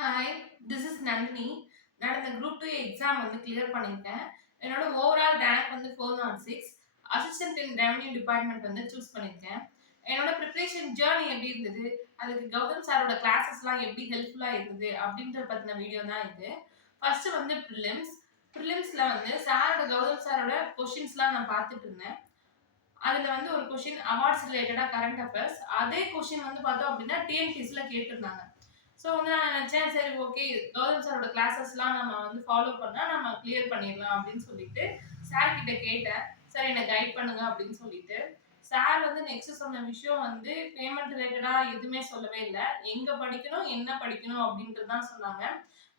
Hi, this is Nandini. நான் இந்த group 2 exam வந்து கிளியர் பண்ணியிருக்கேன். என்னோட ஓவரால் ரேங்க் வந்து 406. அசிஸ்டன்ட் இன் ரெவென்யூ டிபார்ட்மெண்ட் வந்து சூஸ் பண்ணியிருக்கேன். என்னோட ப்ரிப்பரேஷன் ஜர்னி எப்படி இருந்தது? அதுக்கு கௌதம் சாரோட கிளாஸஸ்லாம் எப்படி ஹெல்ப்ஃபுல்லா இருந்தது? அப்படின்றத பத்தின வீடியோ தான் இது. ஃபர்ஸ்ட் வந்து பிரிலிம்ஸ். பிரிலிம்ஸ்ல வந்து கௌதம் சாரோட கொஸ்டின்ஸ்லாம் நான் பார்த்துட்டு இருந்தேன். அதுல வந்து ஒரு கொஸ்டின் அவார்ட்ஸ் ரிலேட்டடா கரண்ட் அஃபேர்ஸ். அதே கொஸ்டின் வந்து பார்த்தோம் அப்படின்னா டிஎன்பிஎஸ்சில கேட்டிருந்தாங்க. ஸோ வந்து நான் நினைச்சேன் சரி ஓகே கௌதம் சாரோட கிளாஸஸ்லாம் நம்ம வந்து ஃபாலோ பண்ணா நம்ம கிளியர் பண்ணிடலாம் அப்படின்னு சொல்லிட்டு சார் கிட்ட கேட்டேன். சார் என்னை கைட் பண்ணுங்க அப்படின்னு சொல்லிட்டு. சார் வந்து நெக்ஸ்ட் சொன்ன விஷயம் வந்து பேமெண்ட் ரிலேட்டடா எதுவுமே சொல்லவே இல்லை. எங்க படிக்கணும், என்ன படிக்கணும் அப்படின்றது தான் சொன்னாங்க.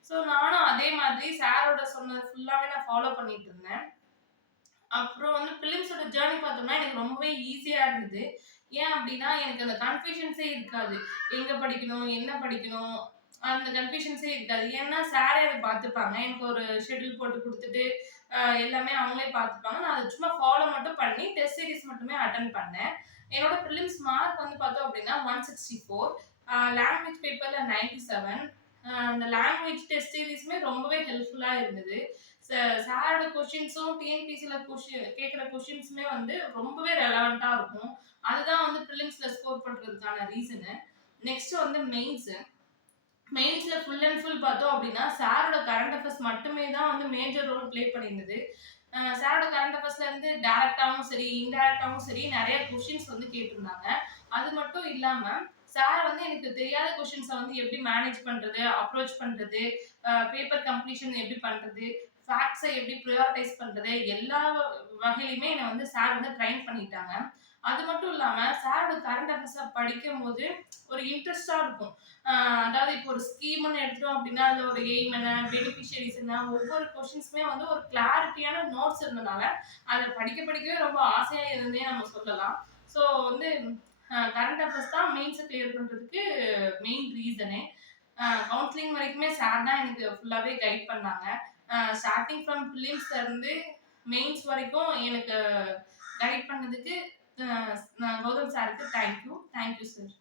ஸோ நானும் அதே மாதிரி சாரோட சொன்னது ஃபுல்லாவே நான் ஃபாலோ பண்ணிட்டு இருந்தேன். அப்புறம் வந்து பிலிம்ஸோட ஜேர்னி பார்த்தோம்னா, எனக்கு ரொம்பவே ஈஸியா இருந்தது. ஏன் அப்டின்னா, எனக்கு அந்த கன்ஃப்யூஷன்ஸே இருக்காது. எங்க படிக்கணும்? என்ன படிக்கணும்? அந்த கன்ஃப்யூஷன்ஸே இருக்காது. ஏன்னா, சாரே அத பார்த்துப்பாங்க. எனக்கு ஒரு ஷெட்யூல் போட்டு குடுத்துட்டு, எல்லாமே அவங்களே பார்த்துப்பாங்க. நான் அத சும்மா ஃபாலோ மட்டும் பண்ணி, டெஸ்ட் சீரிஸ் மட்டுமே அட்டெண்ட் பண்ணேன். என்னோட பிலிம்ஸ் மார்க் வந்து பார்த்தோம் அப்டின்னா 164. லாங்குவேஜ் பேப்பர்ல 97. அந்த லாங்குவேஜ் டெஸ்ட் சீரிஸுமே ரொம்பவே ஹெல்ப்ஃபுல்லா இருந்தது. சாரோட கொஸ்டின்ஸும் டிஎன்பிசில கேட்குற கொஸ்டின்ஸுமே வந்து ரொம்பவே ரெலவெண்ட்டா இருக்கும். அதுதான் வந்து பிரிலிம்ஸ்ல ஸ்கோர் பண்றதுக்கான ரீசனு. நெக்ஸ்ட் வந்து மெயின்ஸ். மெயின்ஸ்ல ஃபுல் அண்ட் ஃபுல் பார்த்தோம் அப்படின்னா, சாரோட கரண்ட் அஃபேர்ஸ் மட்டுமே தான் வந்து மேஜர் ரோல் ப்ளே பண்ணியிருந்தது. சாரோட கரண்ட் அஃபேர்ஸ்ல இருந்து டைரக்ட்டாவும் சரி, இன்டைரக்ட்டாவும் சரி நெறைய கொஸ்டின்ஸ் வந்து கேட்டிருந்தாங்க. அது மட்டும் இல்லாம, சார் வந்து எனக்கு தெரியாத கொஸ்டின்ஸ வந்து எப்படி மேனேஜ் பண்றது, அப்ரோச் பண்றது, பேப்பர் கம்ப்ளீஷன் எப்படி பண்றது, ஃபேக்ட்ஸ எப்படி பிரையாரிடைஸ் பண்றது, எல்லா வகையிலுமே என்ன வந்து சார் வந்து ட்ரெயின் பண்ணிட்டாங்க. அது மட்டும் இல்லாம, சாரோட கரண்ட் அஃபேர்ஸ படிக்கும்போது ஒரு இன்ட்ரெஸ்ட்டா இருக்கும். அ அதாவது இப்போ ஒரு ஸ்கீம்ன்னு எடுத்துட்டோம் அப்படின்னா, அதுல ஒரு எய்ம் என்ன, பெனிஃபிஷியரிஸ் என்ன, ஒவ்வொரு கொஸ்டின்ஸுமே வந்து ஒரு கிளாரிட்டியான நோட்ஸ் இருந்தனால, அத படிக்கவே ரொம்ப ஆசையா இருந்ததுன்னே நம்ம சொல்லலாம். ஸோ வந்து கரண்ட் அஃபேர்ஸ் தான் மெயின்ஸ கிளியர் பண்றதுக்கு மெயின் ரீசனே. கவுன்சிலிங் வரைக்குமே சார் தான் எனக்கு ஃபுல்லாவே கைட் பண்ணாங்க. ஸ்டார்ட்டிங் ஃப்ரம் பிலிம்ஸ்ல இருந்து மெயின்ஸ் வரைக்கும் எனக்கு கைட் பண்ணதுக்கு அ நான் கௌதம் சாருக்கு thank you. Thank you sir.